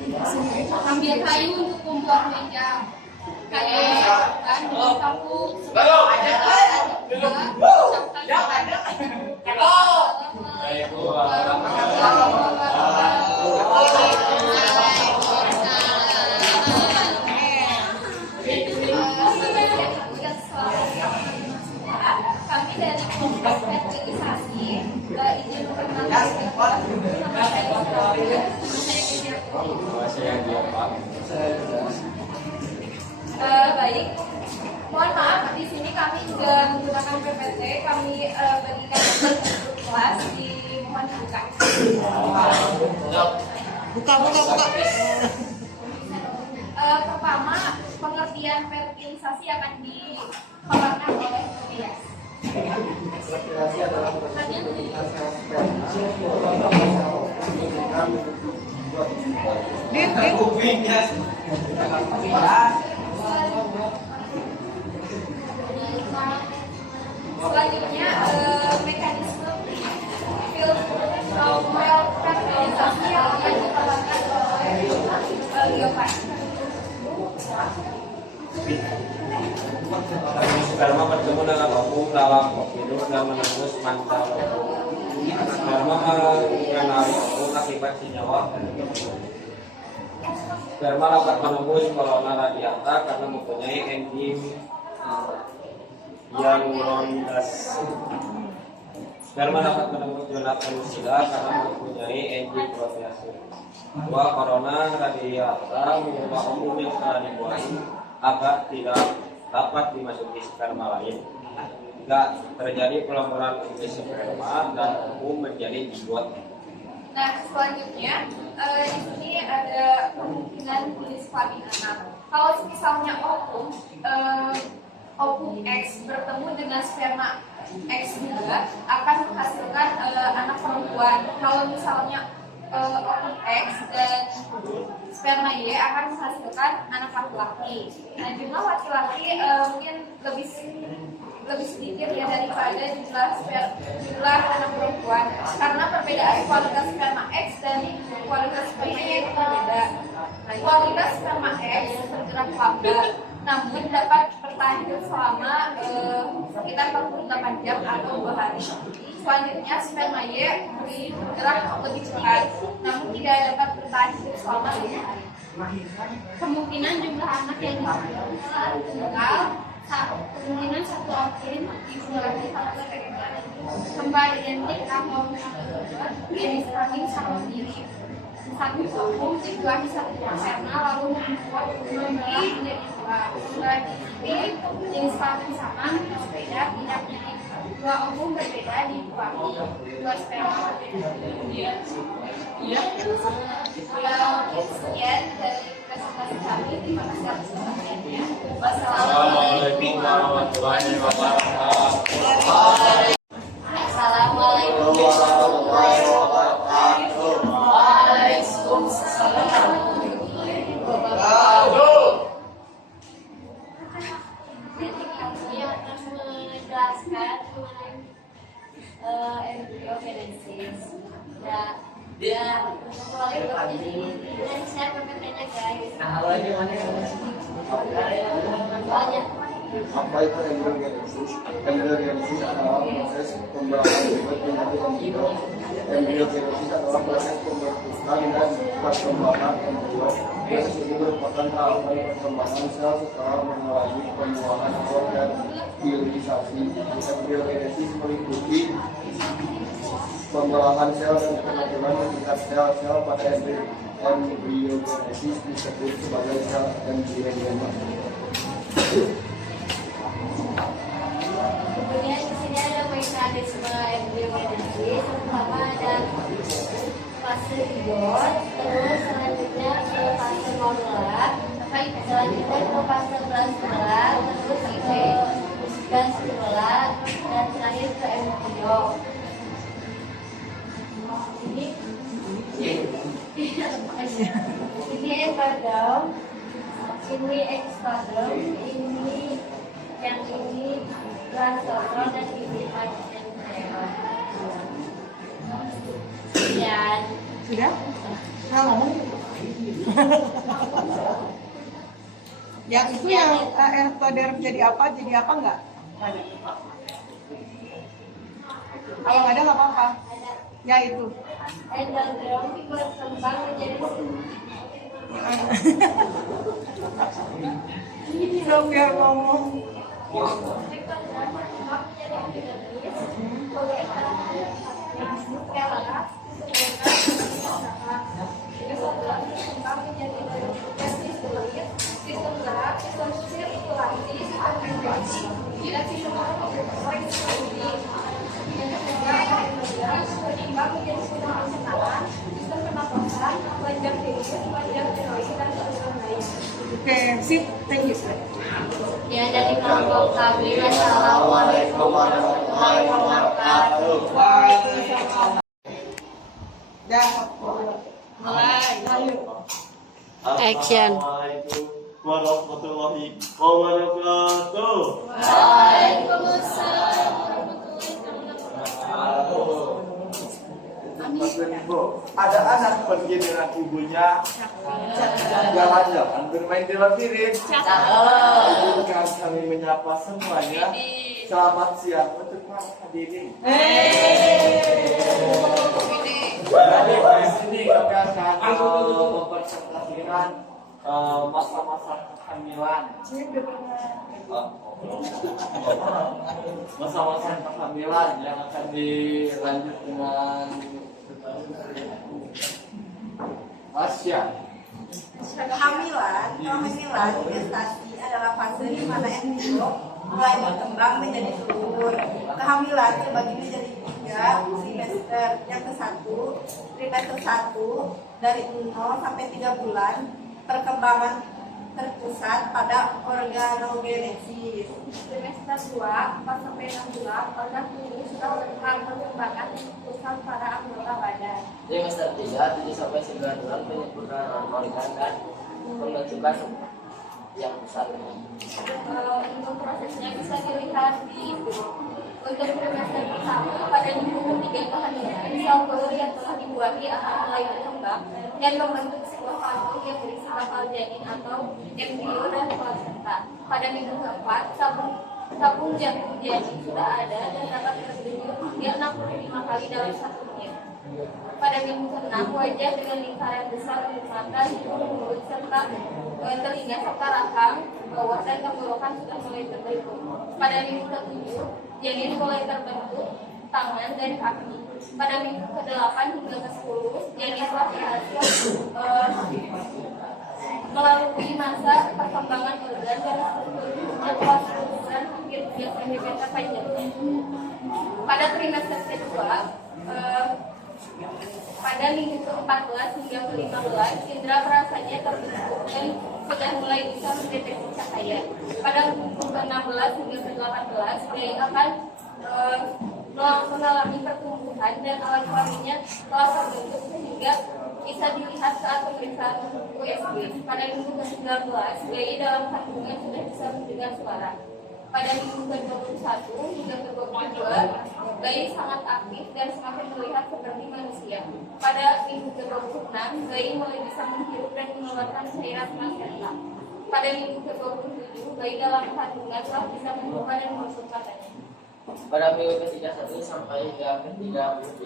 Ambil kayu untuk membuat meja. Kayu kan kamu. Kami dari komunitas fertilisasi izin memperkenalkan baik. Mohon maaf, di sini kami juga menggunakan PPT. Kami bagikan kelas di mohon dibuka. Buka. Pertama, pengertian fertilisasi akan dipaparkan oleh Tobias. Fertilisasi adalah proses aktivitas Selanjutnya mekanisme fertilisasi yang akan dipaparkan oleh Giovan. Sperma bertemu dengan ovum dalam hidup dan menembus mantel sperma mengenali ovum akibat senyawa. Sperma dapat menembus korona radiata karena mempunyai enzim hyaluronidase. Sperma dapat menembus zona felusida karena mempunyai enzim protease. Dua korona radiata mengubah ovum yang telah dibuahi agar tidak dapat dimasuki sperma lain. Jika terjadi peleburan di sperma dan ovum menjadi zigot. Nah, selanjutnya di sini ada kemungkinan tulis kelamin anak. Kalau misalnya ovum X bertemu dengan sperma X juga akan menghasilkan anak perempuan. Kalau misalnya ovum X dan sperma Y akan menghasilkan anak laki-laki. Nah, jumlah laki-laki mungkin lebih sedikit ya daripada jumlah anak perempuan, karena perbedaan kualitas sperma X dan kualitas sperma Y itu berbeda. Kualitas sperma X bergerak lambat, namun dapat bertahan hidup selama sekitar 48 jam atau 2 hari. Selanjutnya sperma Y bergerak lebih cepat, namun tidak dapat bertahan hidup selama 5 hari. Kemungkinan jumlah anak yang tunggal, kemungkinan satu ovum disimulasi satu sperma kembar identik atau jenis kelamin sama mirip. Satu ovum dibuahi satu sperma lalu membuat menjadi dua. Ini jenis kelamin sama berbeda tidak mirip. Dua ovum berbeda dibuahi dua sperma berbeda. Sekian dari presentasi kami. Terima kasih atas perhatiannya. Wassalamualaikum warahmatullahi wabarakatuh. Assalamualaikum warahmatullahi wabarakatuh. Waalaikumsalam warahmatullahi wabarakatuh. Jadi kami akan menjelaskan embryogenesis. Dan saya PPT-nya guys. Apa itu embryogenesis? Embryogenesis adalah proses pembuahan bibit menjadi embrio. Embryogenesis adalah proses pembentukan dan perkembangan embrio. Proses ini merupakan tahapan perkembangan sel setelah mengalami pembuahan dan hilirisasi. Embryogenesis meliputi pembelahan sel dan kemajuan tingkat sel-sel pada embryogenesis disebut sebagai sel embrioma. Kemudian di sini ada mekanisme embryogenesis. Pertama ada fase zigot, terus selanjutnya ke fase modular, selanjutnya ke fase plasmalar, terus ke gastrula, dan terakhir ke embrio. Ini endodom, ini extodom, ini yang ini transodom, dan ini antenor. Sudah? Saya ngomong. Yang itu yang endoderm jadi apa nggak? Ada. Kalau nggak ada nggak apa-apa. Ya itu. Endoderm berkembang menjadi Belum biar ngomong. Oke, sip, thank you. Ya, dari kelompok kami, wassalamualaikum warahmatullahi wabarakatuh. Dah, mulai. Action. Assalamualaikum warahmatullahi wabarakatuh. Waalaikumsalam warahmatullahi wabarakatuh. Bu, ada anak pergi dengan ibunya jalan-jalan bermain di labirin. Izinkan kami menyapa semuanya. Selamat siang untuk para hadirin. Jadi di sini kami akan mempresentasikan masa-masa kehamilan. Masa-masa kehamilan yang akan dilanjut dengan Asya. Kehamilan gestasi adalah fase di mana embrio mulai berkembang menjadi telur. Kehamilan terbagi menjadi 3 trimester. Yang ke-1, trimester 1 dari 0 sampai 3 bulan, perkembangan terpusat pada organogenesis. Trimester 2, 4 sampai 6 bulan, organ tubuh sudah perkembangan terpusat pada anggota badan. Trimester 3, 7 sampai 9 bulan penyempurnaan hormonika dan pembentukan yang besar. Untuk prosesnya bisa dilihat di untuk trimester pertama pada minggu ketiga kehamilan, sel telur yang telah dibuahi akan mulai berkembang dan membentuk sebuah kalkun yang berisi bakal janin atau embrio dan plasenta. Pada minggu keempat, tabung janin sudah ada dan dapat terbentuk hingga 65 kali dalam 1 menit. Pada minggu ke-6, wajah dengan lingkaran besar untuk mata, hidung, mulut, serta telinga serta rahang bawah dan tenggorokan sudah mulai terbentuk. Pada minggu ke-7, janin mulai terbentuk tangan dan kaki. Pada minggu ke-8 hingga ke-10, janin telah berhasil melalui masa perkembangan organ dan strukturnya telah berukuran hampir 3 cm panjangnya. Pada trimester kedua, pada minggu ke-14 hingga ke-15, indera perasanya terbentuk dan sudah mulai bisa mendeteksi cahaya. Pada minggu ke-16 hingga ke-18, bayi akan mengalami pertumbuhan dan alat kelaminnya telah terbentuk sehingga bisa dilihat saat pemeriksaan USG. Pada minggu ke-19, bayi dalam kandungan sudah bisa mendengar suara. Pada minggu ke-21 hingga ke-22, bayi sangat aktif dan semakin terlihat seperti manusia. Pada minggu ke-26, bayi mulai bisa menghirup dan mengeluarkan cairan plasenta. Pada minggu ke-27, bayi dalam kandungan telah bisa membuka dan menutup matanya. Pada minggu ke-31 sampai hingga ke-33,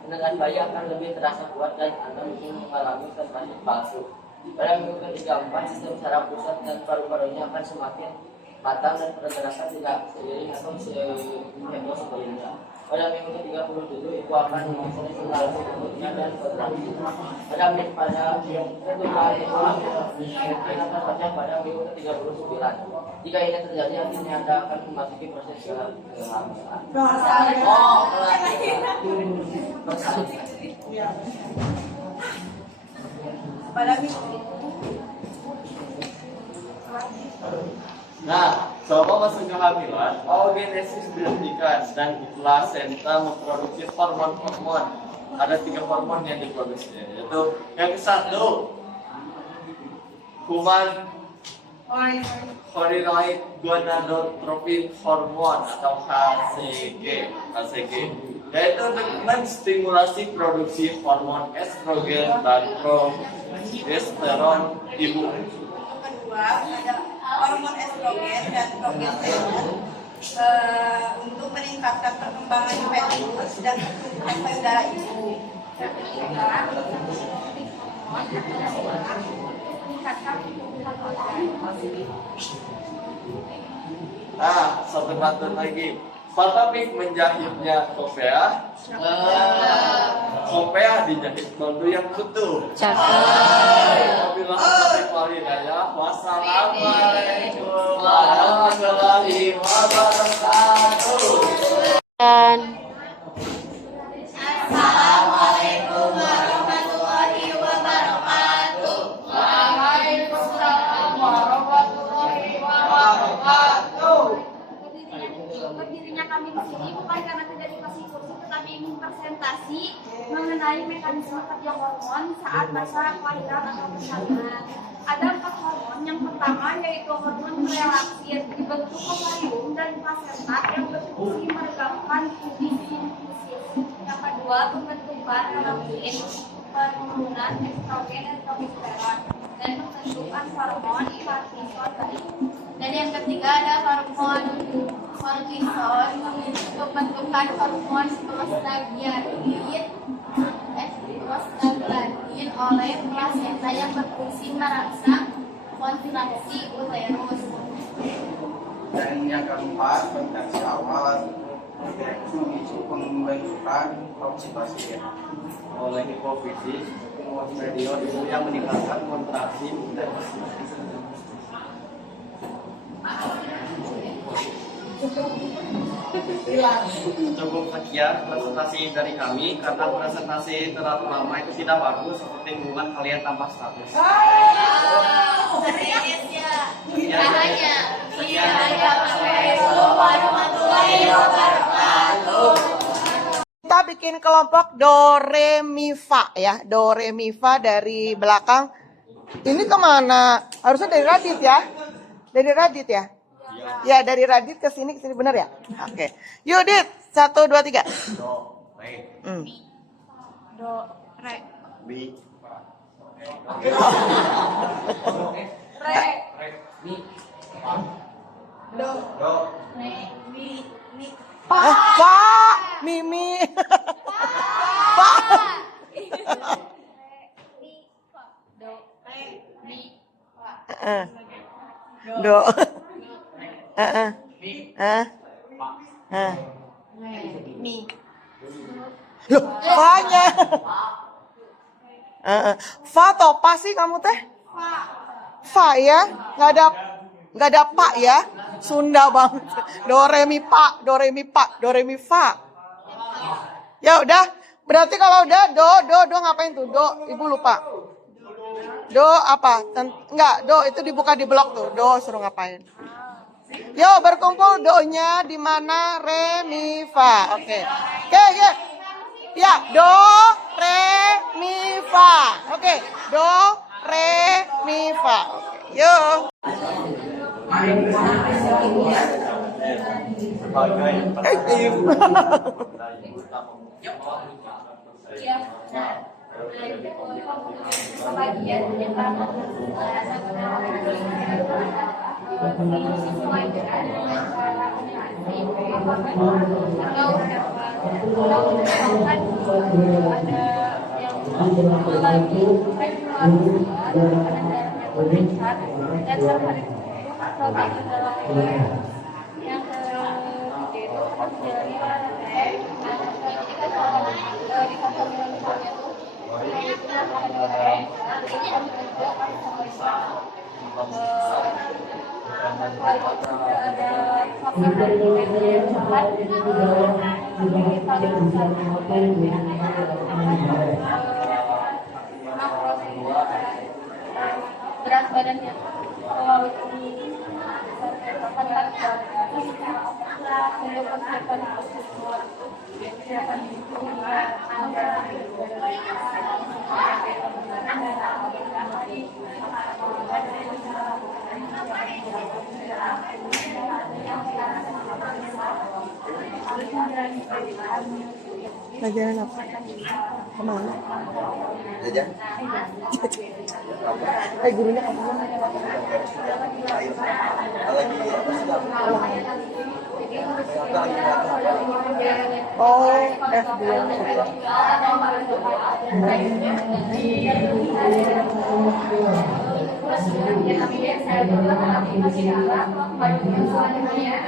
pendengaran bayi akan lebih terasa kuat dan Anda mungkin mengalami kontraksi palsu. Pada minggu ke-34, sistem saraf pusat dan paru-parunya akan semakin matang dan pergerakan tidak seiring atau seheboh sebelumnya. Pada minggu ke-37, ibu akan mengalami bentuknya dan kontraksi. Pada pertumbuhan ibu mungkin akan panjang pada minggu ke-39. Jika ini terjadi, artinya Anda akan memasuki proses kehamilan. Pada minggu Nah, selama masa kehamilan, oogenesis dihentikan dan plasenta memproduksi hormon-hormon. Ada 3 hormon yang diproduksi, yaitu yang ke-1, human chorionic gonadotropin hormone atau HCG. yaitu menstimulasi produksi hormon estrogen dan progesteron ibu. Kedua, ada hormon estrogen dan progesteron untuk meningkatkan perkembangan fetus dan pertumbuhan payudara ibu. Yang ketiga, meningkatkan pertumbuhan organ. Nah, satu batu lagi. Patopik menjahitnya kopea. Kopea dijahit kondu yang butuh. Wabillahi taufiq wal hidayah. Wassalamualaikum warahmatullahi wabarakatuh. Assalamualaikum warahmatullahi wabarakatuh. Waalaikumsalam warahmatullahi wabarakatuh. Berdirinya kami di sini bukan karena tidak dikasih kursi, tetapi ingin presentasi mengenai mekanisme kerja hormon saat masa kelahiran atau persalinan. Ada 4 hormon. Yang pertama yaitu hormon relaksir, dibentuk ovarium dan plasenta yang berfungsi meregangkan pubis sinusitis. Yang kedua, pembentukan melatonin, penurunan estrogen dan progesteron, dan pembentukan hormon kortisol. Dan yang ketiga ada hormon kortisol, pembentukan hormon prostaglandin oleh plasenta yang berfungsi merangsang kontraksi uterus. Dan yang keempat, kontraksi awal memicu pembentukan oksitosin. Oleh hipofisis, period itu yang meningkatkan kontraksi uterus. Cukup sekian presentasi dari kami, karena presentasi terlalu lama itu tidak bagus, seperti membuat kalian tambah status. Kita bikin kelompok do re mi fa ya, do re mi fa dari belakang. Ini kemana? Harusnya dari Radit ya, dari Radit ya. Ya dari Radit ke sini benar ya? Oke. Yuk Dit, 1, 2, 3. Do, re, Do, re, mi, re, do, re, mi, Fa, Mimi. Fa. do, re, mi, fa. Do. Mi. Loh, fa-nya. Fa atau pa sih kamu teh? Fa ya, nggak ada pak ya. Sunda banget. Do re mi pa, do re mi pa, do re mi fa. Ya udah, berarti kalau udah do ngapain tuh? Do, ibu lupa. Do apa? Enggak, do itu dibuka di blog tuh. Do suruh ngapain? Yo berkumpul do-nya di mana? Re mi fa. Oke. Oke. Ya, do re mi fa. Oke, do re mi fa. Oke. Yo. Pembagian penyebaran berat badannya kalau Pelajaran apa? Kemana? Jajan. Gurunya kemana? Lagi Oh, F2.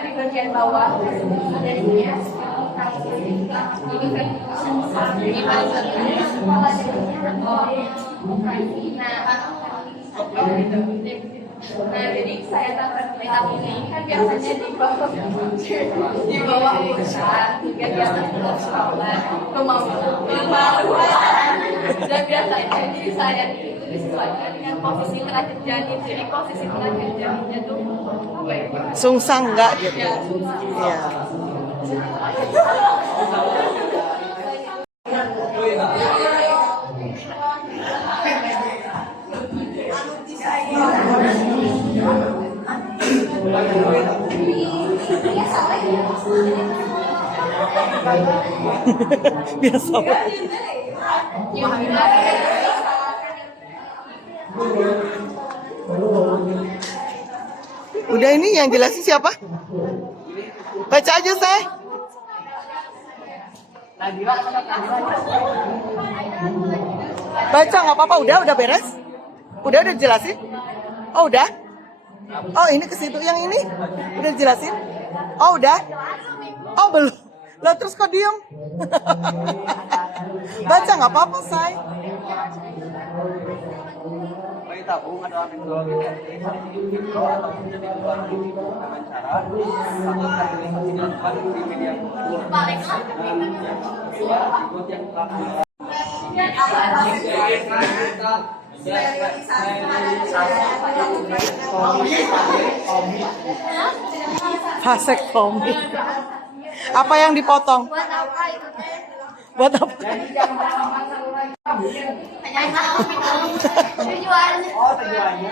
di bagian bawah nah jadi saya tambah metap ini kan biasanya di bawah urusan juga di atas persoalan kemaluan dan biasanya diri saya itu disesuaikan dengan posisi terakhir janin jadi posisi terakhir janinnya tuh apa ya? Sungsang enggak gitu. Ya, Iya. Biasa. Udah ini yang jelasin siapa? Baca aja saya. Baca nggak apa-apa. Udah beres. Udah jelasin. Oh udah. Oh ini ke situ yang ini udah jelasin. Oh udah. Oh belum. Lah terus kok diem? Baca nggak apa-apa say. bayi tabung adalah metode atau menjadi luar dengan cara satu terdeteksi dilakukan di media dan yang kedua ikut yang telah Vasektomi. Apa yang dipotong? Buat apa itu teh? Buat apa? Tujuannya. oh tujuannya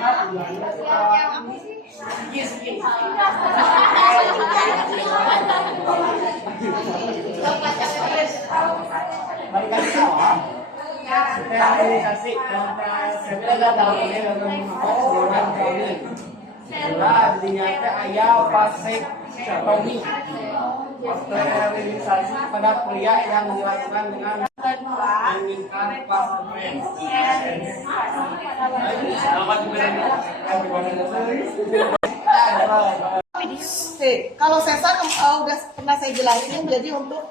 sterilisasi dinyata ayah vasektomi sterilisasi pada pria yang dilakukan dengan meningkat pasien. Oke, kalau sesar udah pernah saya jelasin, jadi untuk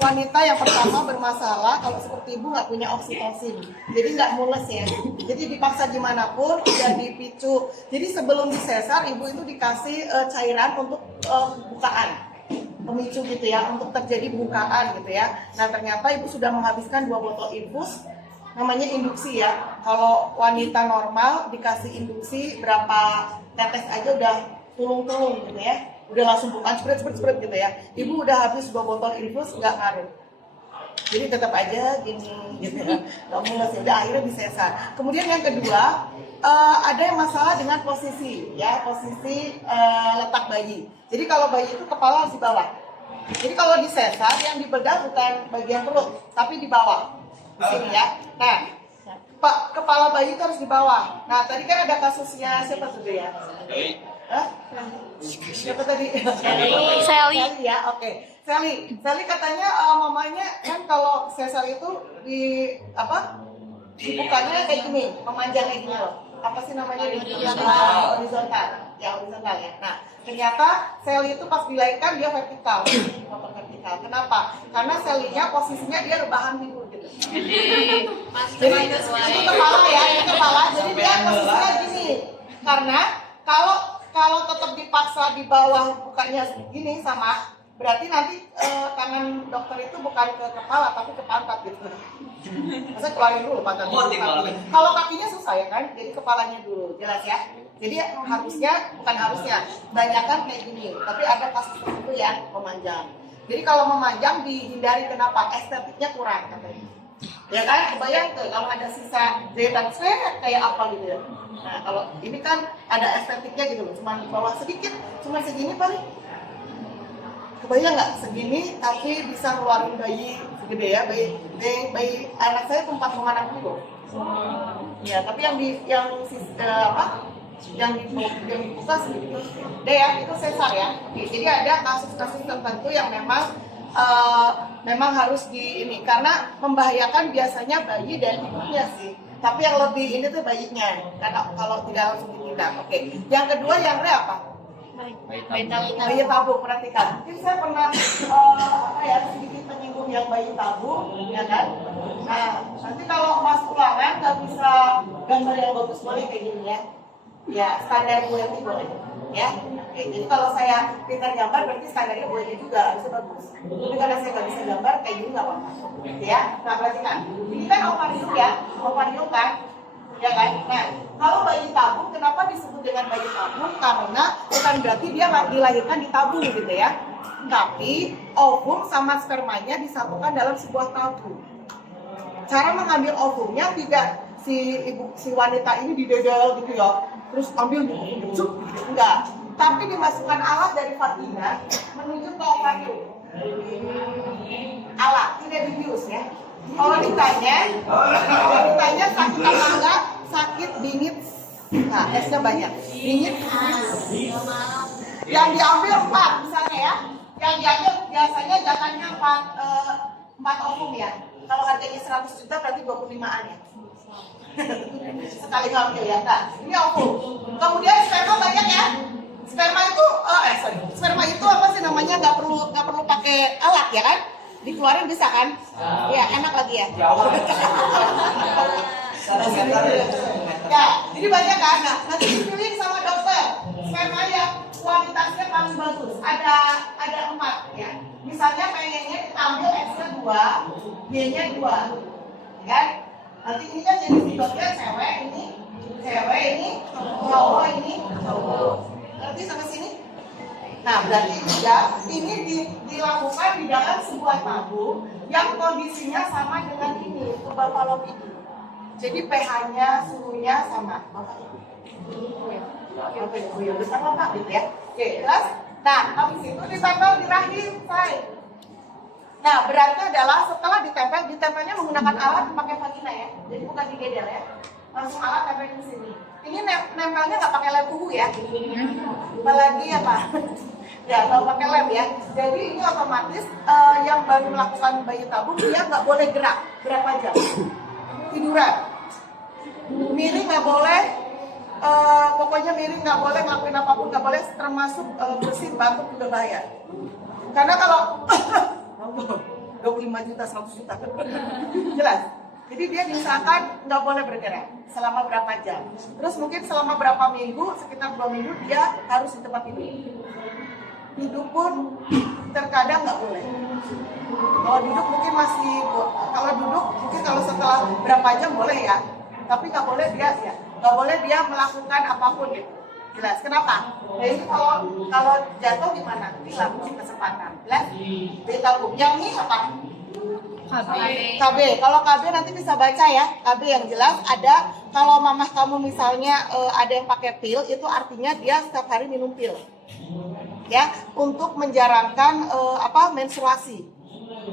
wanita yang pertama bermasalah kalau seperti ibu nggak punya oksitosin, jadi nggak mules ya, jadi dipaksa gimana pun udah dipicu. Jadi sebelum disesar ibu itu dikasih cairan untuk bukaan, pemicu gitu ya, untuk terjadi bukaan gitu ya. Nah ternyata ibu sudah menghabiskan 2 botol infus, namanya induksi ya. Kalau wanita normal dikasih induksi berapa tetes aja udah tulung-tulung gitu ya, udah langsung bukan spread gitu ya. Ibu udah habis 2 botol infus nggak ngaruh, jadi tetap aja gini gitu ya, nggak mulus ya. Udah akhirnya disesar. Kemudian yang kedua ada yang masalah dengan posisi ya, posisi letak bayi. Jadi kalau bayi itu kepala harus di bawah. Jadi kalau disesar yang dibedah bukan bagian perut tapi di bawah di sini ya. Nah Pak, kepala bayi itu harus di bawah. Nah tadi kan ada kasusnya siapa tuh ya? Hah? Siapa tadi? Sally ya, oke. Sally katanya mamanya kan kalau sesar itu di apa? Dibukanya kayak gini, memanjang kayak gini loh. Apa sih namanya? Horizontal. Ya horizontal ya. Nah, ternyata Sally itu pas dilahirkan dia vertikal. Vertikal. Kenapa? Karena Sally-nya posisinya dia rebahan tidur gitu. Jadi itu kepala ya, ini kepala. Jadi dia posisinya gini. Karena kalau tetap dipaksa di bawah bukanya gini sama, berarti nanti tangan dokter itu bukan ke kepala tapi ke pantat gitu. Masa keluarin dulu pantatnya. Kalau kakinya susah ya kan, jadi kepalanya dulu, jelas ya. Jadi bukan harusnya, banyakan kayak gini. Tapi ada kasus tertentu yang memanjang. Jadi kalau memanjang dihindari, kenapa? Estetiknya kurang katanya. Ya kan, kebayang tuh kalau ada sisa Z dan C kayak apa gitu ya. Nah kalau ini kan ada estetiknya gitu loh, cuma di bawah sedikit, cuma segini paling. Kebayang nggak segini tapi bisa ngeluarin bayi segede ya, bayi anak saya tuh 4,6 kilo. Iya, tapi yang dibuka segitu. Deh ya, itu sesar ya. Oke, jadi ada kasus-kasus tertentu yang memang harus ini karena membahayakan biasanya bayi dan ibunya sih. Tapi yang lebih ini tuh bayinya, karena kalau tidak langsung ditindak. Oke. Yang kedua yang apa? Bayi tabung, perhatikan. Mungkin saya pernah sedikit menyinggung yang bayi tabung, ya kan? Nah, nanti kalau Mas ulangan nggak bisa gambar yang bagus boleh kayak gini ya. Ya, standar UMI boleh. Ya, oke. Jadi kalau saya pintar gambar berarti standarnya UMI juga harus bagus. Tapi karena saya nggak bisa gambar kayak gini nggak apa-apa. Ya, nah perhatikan. Ini kan ovarium kan? Ya kan? Nah, kalau bayi tabung, kenapa disebut dengan bayi tabung? Karena bukan berarti dia dilahirkan di tabung gitu ya. Tapi ovum sama spermanya disatukan dalam sebuah tabung. Cara mengambil ovumnya tidak si wanita ini didedel gitu ya, terus ambil gitu, enggak. Tapi dimasukkan alat dari vagina menuju ke ovarium. Alat, tidak dibius ya. Kalau ditanya sakit apa enggak? Sakit bingit. Nah, S-nya banyak. Bingit. Yang diambil 4 misalnya ya. Yang diambil biasanya jatahnya 4 ovum ya. Kalau harganya 100 juta berarti 25-an ya. Sekali ngambil ya. Nah, ini ovum. Kemudian sperma banyak ya. Sperma itu apa sih namanya? Nggak perlu pakai alat ya kan? Dikeluarin bisa kan? Ya, enak lagi ya. Ya, jadi banyak kan? Nah, nanti dipilih sama dokter sperma yang kualitasnya paling bagus. Ada 4 ya. Misalnya pengennya ambil X-nya 2, Y-nya 2, kan? Nanti ini kan jadi dokter cewek ini cowok ini cowok. Ngerti sampai sini? Nah, berarti juga ini dilakukan di dalam sebuah tabung yang kondisinya sama dengan ini, tuba falop ini. Jadi pH-nya, suhunya sama. Oke, sama Pak gitu ya. Oke, terus, nah, habis itu ditempel di rahim, say. Nah, beratnya adalah setelah ditempelnya menggunakan alat pakai vagina ya. Jadi bukan digedel ya. Langsung alat tempel di sini. Ini nempelnya nggak pakai lem uhu ya. Apalagi apa? Ya, kalau pakai lem ya. Jadi ini otomatis yang baru melakukan bayi tabung dia nggak boleh gerak berapa jam. Tiduran. Miring nggak boleh. Pokoknya miring nggak boleh, ngelakuin apapun nggak boleh, termasuk bersin batuk juga bahaya. Karena kalau 25 juta, 100 juta jelas. Jadi dia diusahakan nggak boleh bergerak selama berapa jam. Terus mungkin selama berapa minggu, sekitar 2 minggu dia harus di tempat ini. Duduk pun terkadang nggak boleh. Kalau duduk mungkin kalau setelah berapa jam boleh ya. Tapi nggak boleh dia melakukan apapun gitu. Jelas. Kenapa? Jadi kalau jatuh gimana? Hilang kesempatan. Jelas. Ditabung. Yang ini apa? KB. Kalau KB nanti bisa baca ya. KB yang jelas ada. Kalau mamah kamu misalnya ada yang pakai pil, itu artinya dia setiap hari minum pil. Ya, untuk menjarangkan menstruasi.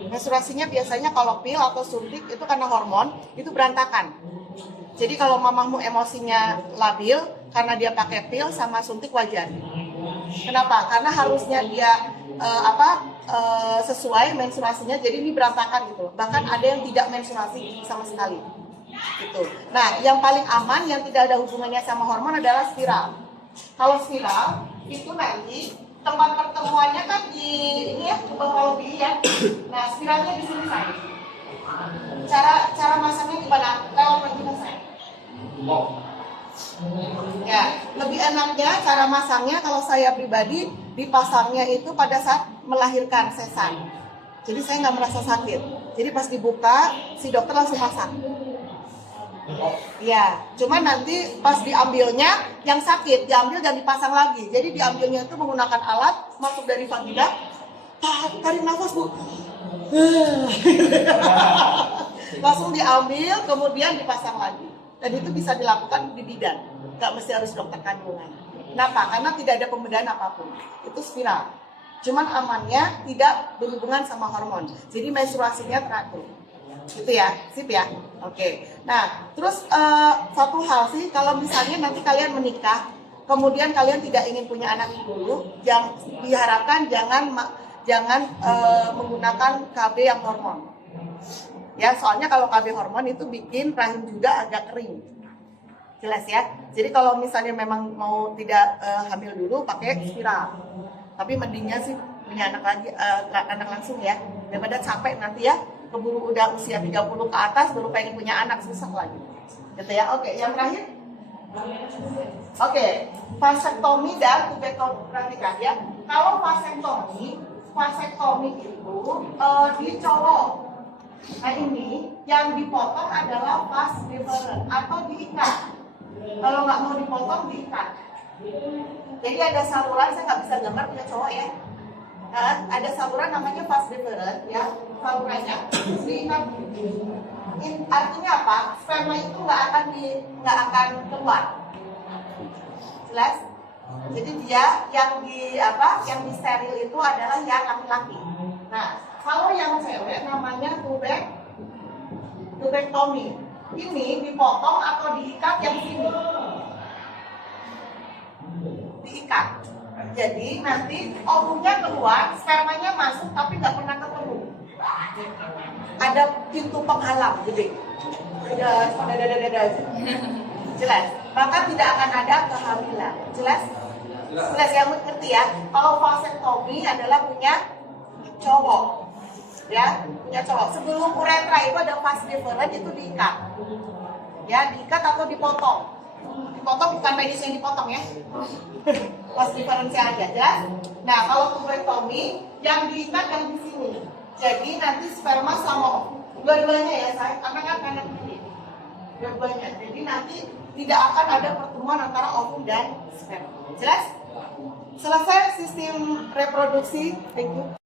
Menstruasinya biasanya kalau pil atau suntik itu karena hormon itu berantakan. Jadi kalau mamahmu emosinya labil karena dia pakai pil sama suntik wajar. Kenapa? Karena harusnya dia sesuai menstruasinya, jadi ini berantakan gitu. Bahkan ada yang tidak menstruasi sama sekali. Gitu. Nah, yang paling aman yang tidak ada hubungannya sama hormon adalah spiral. Kalau spiral itu nanti tempat pertemuannya kan di ini ya, bawah ya. Nah, spiralnya di sini saya. Cara masangnya gimana? Lewat vagina saya. Ya, lebih enaknya cara masangnya kalau saya pribadi dipasangnya itu pada saat melahirkan sesar. Jadi saya nggak merasa sakit. Jadi pas dibuka si dokter langsung pasang. Ya, cuman nanti pas diambilnya yang sakit diambil dan dipasang lagi. Jadi diambilnya itu menggunakan alat masuk dari vagina, tarik nafas bu, langsung diambil kemudian dipasang lagi. Dan itu bisa dilakukan di bidan, nggak mesti harus dokter kandungan. Kenapa? Karena tidak ada pembedahan apapun. Itu spiral. Cuman amannya tidak berhubungan sama hormon. Jadi menstruasinya teratur. Gitu ya, sip ya. Oke. Nah, terus satu hal sih, kalau misalnya nanti kalian menikah, kemudian kalian tidak ingin punya anak dulu, yang diharapkan jangan menggunakan KB yang hormon. Ya, soalnya kalau KB hormon itu bikin rahim juga agak kering. Jelas ya. Jadi kalau misalnya memang mau tidak hamil dulu, pakai spiral. Tapi mendingnya sih punya anak langsung ya, daripada capek nanti ya, keburu udah usia 30 ke atas baru pengen punya anak, susah lagi. Gitu ya. Oke, yang terakhir. Oke, vasektomi dan tubektomi. Perhatikan ya. Kalau vasektomi itu di cowok. Nah ini yang dipotong adalah vas deferens atau diikat. Kalau nggak mau dipotong diikat. Jadi ada saluran, saya nggak bisa gambar punya cowok ya. Ada saluran namanya vas deferens ya, salurannya diikat. Artinya apa? Sperma itu nggak akan keluar. Jelas? Jadi dia yang disteril itu adalah yang laki-laki. Nah, kalau yang cewek namanya tubektomi. Ini dipotong atau diikat yang sini. Diikat. Jadi nanti ovumnya keluar, spermanya masuk tapi nggak pernah ketemu. Ada pintu penghalang gede. Jelas. Maka tidak akan ada kehamilan. Jelas? Jelas ya, ngerti ya? Kalau vasektomi adalah punya cowok. Ya, punya cowok. Sebelum uretra itu ada vas deferens, itu diikat. Ya, diikat atau dipotong. Dipotong bukan medis yang dipotong ya. Vas deferensnya aja, jelas? Nah, kalau tubektomi yang diikat yang di sini. Jadi nanti sperma sama dua-duanya ya, saya karena kan kanan kiri. Dua-duanya. Jadi nanti tidak akan ada pertemuan antara ovum dan sperma. Jelas? Selesai sistem reproduksi. Thank you.